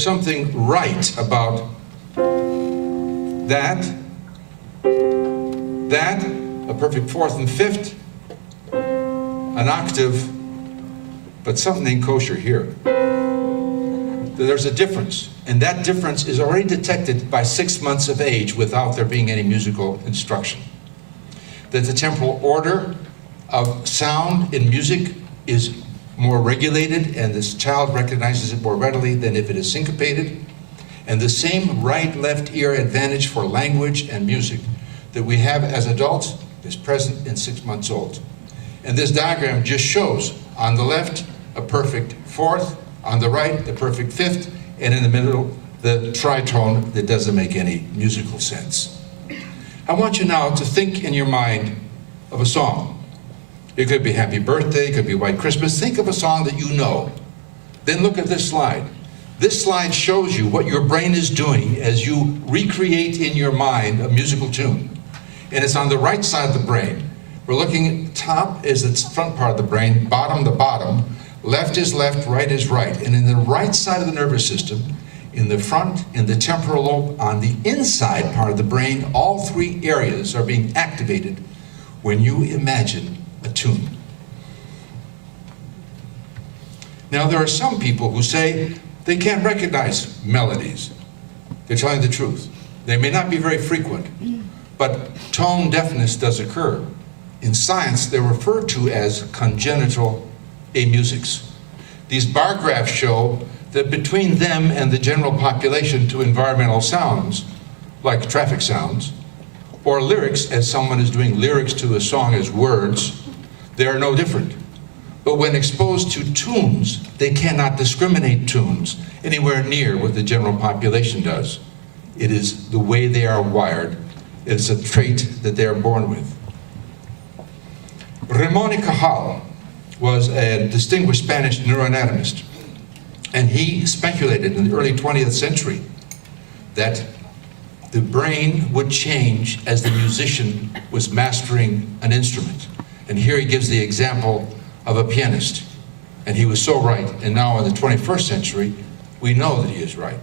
something right about that, a perfect fourth and fifth, an octave, but something ain't kosher here. There's a difference, and that difference is already detected by 6 months of age without there being any musical instruction. That the temporal order of sound in music is more regulated, and this child recognizes it more readily than if it is syncopated. And the same right-left ear advantage for language and music that we have as adults is present in 6 months old. And this diagram just shows, on the left, a perfect fourth, on the right, the perfect fifth, and in the middle, the tritone that doesn't make any musical sense. I want you now to think in your mind of a song. It could be Happy Birthday, it could be White Christmas. Think of a song that you know. Then look at this slide. This slide shows you what your brain is doing as you recreate in your mind a musical tune. And it's on the right side of the brain. We're looking at top is the front part of the brain, bottom the bottom, left is left, right is right. And in the right side of the nervous system, in the front, in the temporal lobe, on the inside part of the brain, all three areas are being activated when you imagine a tune. Now there are some people who say they can't recognize melodies. They're telling the truth. They may not be very frequent, but tone deafness does occur. In science, they're referred to as congenital amusics. These bar graphs show that between them and the general population to environmental sounds, like traffic sounds, or lyrics, as someone is doing lyrics to a song as words, they are no different. But when exposed to tunes, they cannot discriminate tunes anywhere near what the general population does. It is the way they are wired. It is a trait that they are born with. Ramon y Cajal was a distinguished Spanish neuroanatomist, and he speculated in the early 20th century that the brain would change as the musician was mastering an instrument. And here he gives the example of a pianist. And he was so right. And now in the 21st century, we know that he is right.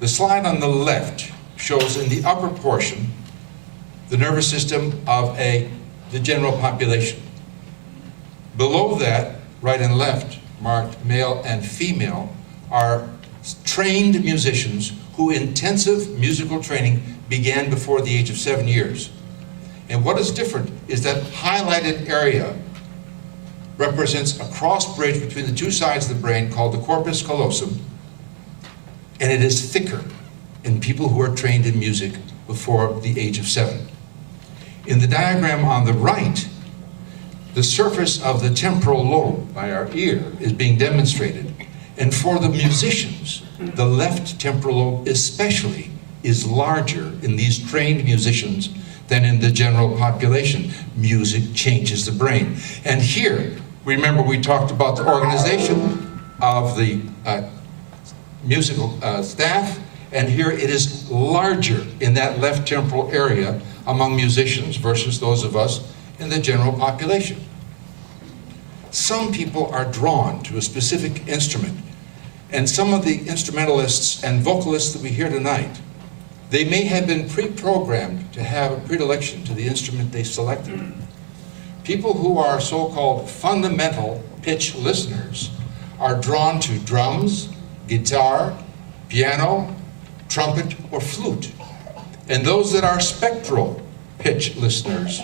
The slide on the left shows in the upper portion the nervous system of the general population. Below that, right and left, marked male and female, are trained musicians who intensive musical training began before the age of 7 years. And what is different is that highlighted area represents a cross bridge between the two sides of the brain called the corpus callosum, and it is thicker in people who are trained in music before the age of 7. In the diagram on the right, the surface of the temporal lobe by our ear is being demonstrated. And for the musicians, the left temporal lobe especially is larger in these trained musicians than in the general population. Music changes the brain. And here, remember we talked about the organization of the musical staff, and here it is larger in that left temporal area among musicians versus those of us in the general population. Some people are drawn to a specific instrument, and some of the instrumentalists and vocalists that we hear tonight, they may have been pre-programmed to have a predilection to the instrument they selected. People who are so-called fundamental pitch listeners are drawn to drums, guitar, piano, trumpet, or flute. And those that are spectral pitch listeners,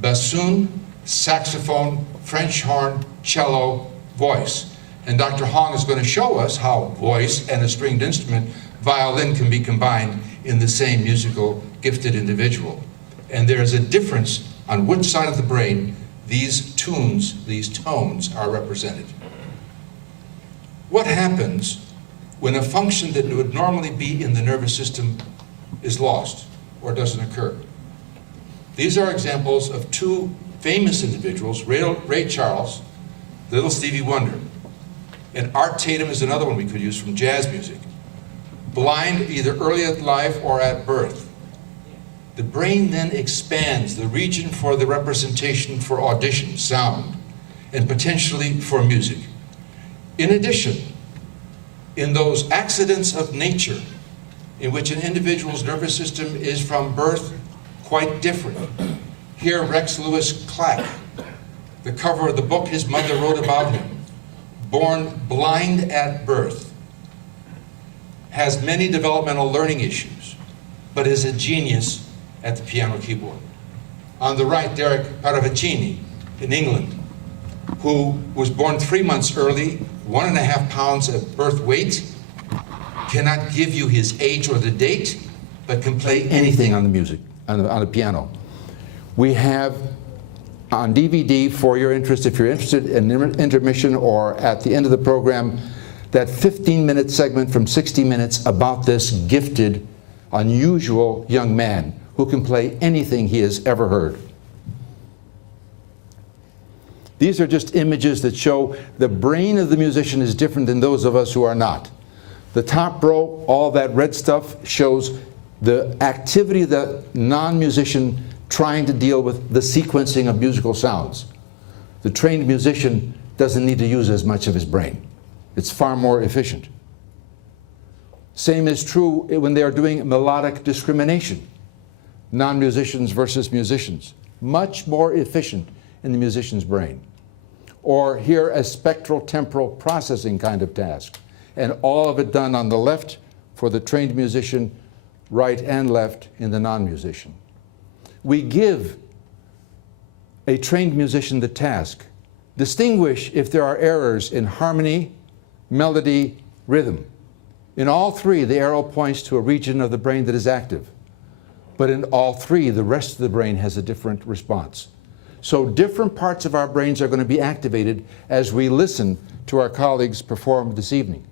bassoon, saxophone, French horn, cello, voice. And Dr. Hong is going to show us how voice and a stringed instrument, violin, can be combined in the same musical gifted individual. And there is a difference on which side of the brain these tunes, these tones are represented. What happens when a function that would normally be in the nervous system is lost or doesn't occur? These are examples of two famous individuals, Ray Charles, Little Stevie Wonder, and Art Tatum is another one we could use from jazz music. Blind either early at life or at birth. The brain then expands the region for the representation for audition, sound, and potentially for music. In addition, in those accidents of nature in which an individual's nervous system is from birth quite different. Here, Rex Lewis Clack, the cover of the book his mother wrote about him, born blind at birth, has many developmental learning issues, but is a genius at the piano keyboard. On the right, Derek Paravicini in England, who was born 3 months early, 1.5 pounds of birth weight, cannot give you his age or the date, but can play anything on the music, on the piano. We have on DVD, for your interest, if you're interested in intermission or at the end of the program, that 15-minute segment from 60 Minutes about this gifted, unusual young man who can play anything he has ever heard. These are just images that show the brain of the musician is different than those of us who are not. The top row, all that red stuff, shows the activity of the non-musician trying to deal with the sequencing of musical sounds. The trained musician doesn't need to use as much of his brain. It's far more efficient. Same is true when they are doing melodic discrimination. Non-musicians versus musicians. Much more efficient in the musician's brain. Or here, a spectral temporal processing kind of task. And all of it done on the left for the trained musician, right and left in the non-musician. We give a trained musician the task. Distinguish if there are errors in harmony, melody, rhythm. In all three, the arrow points to a region of the brain that is active. But in all three, the rest of the brain has a different response. So different parts of our brains are going to be activated as we listen to our colleagues perform this evening.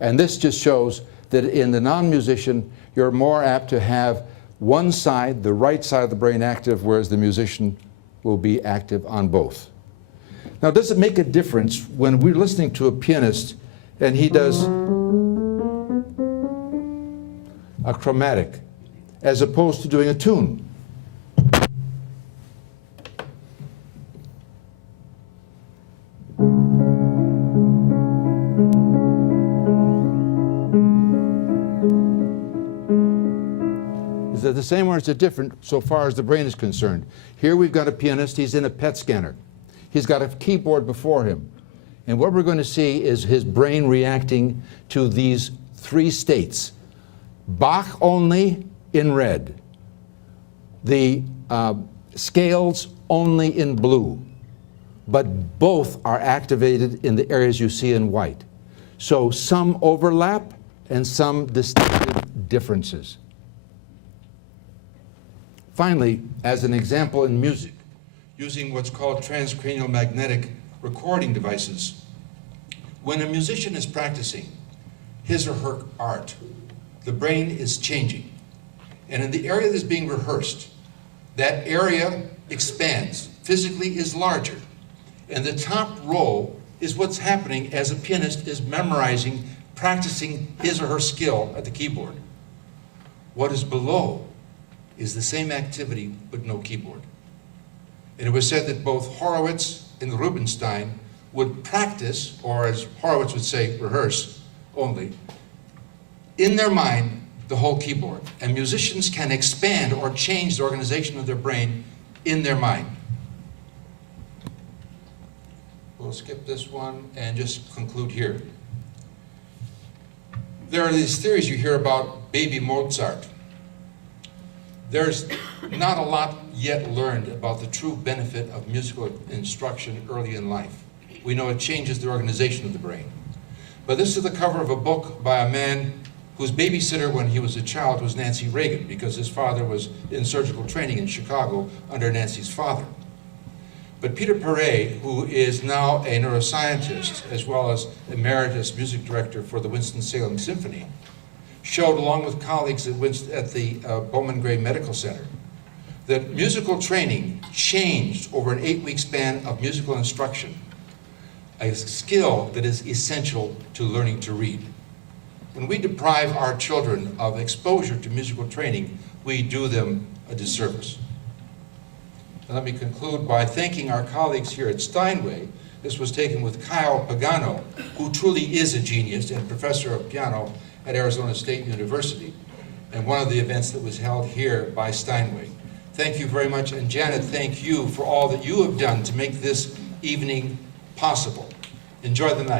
And this just shows that in the non-musician, you're more apt to have one side, the right side of the brain active, whereas the musician will be active on both. Now, does it make a difference when we're listening to a pianist and he does a chromatic as opposed to doing a tune? Is it the same or is it different so far as the brain is concerned? Here we've got a pianist, he's in a PET scanner. He's got a keyboard before him. And what we're going to see is his brain reacting to these three states. Bach only in red. The scales only in blue. But both are activated in the areas you see in white. So some overlap and some distinctive differences. Finally, as an example in music, using what's called transcranial magnetic recording devices, when a musician is practicing his or her art, the brain is changing. And in the area that's being rehearsed, that area expands, physically is larger. And the top row is what's happening as a pianist is memorizing, practicing his or her skill at the keyboard. What is below is the same activity but no keyboard. And it was said that both Horowitz and Rubinstein would practice, or as Horowitz would say, rehearse only, in their mind, the whole keyboard. And musicians can expand or change the organization of their brain in their mind. We'll skip this one and just conclude here. There are these theories you hear about baby Mozart. There's not a lot yet learned about the true benefit of musical instruction early in life. We know it changes the organization of the brain. But this is the cover of a book by a man whose babysitter when he was a child was Nancy Reagan, because his father was in surgical training in Chicago under Nancy's father. But Peter Perret, who is now a neuroscientist as well as emeritus music director for the Winston-Salem Symphony, showed, along with colleagues at the Bowman Gray Medical Center, that musical training changed over an 8-week span of musical instruction, a skill that is essential to learning to read. When we deprive our children of exposure to musical training, we do them a disservice. And let me conclude by thanking our colleagues here at Steinway This was taken with Kyle Pagano, who truly is a genius and professor of piano at Arizona State University, and one of the events that was held here by Steinway. Thank you very much, and Janet, thank you for all that you have done to make this evening possible. Enjoy the night.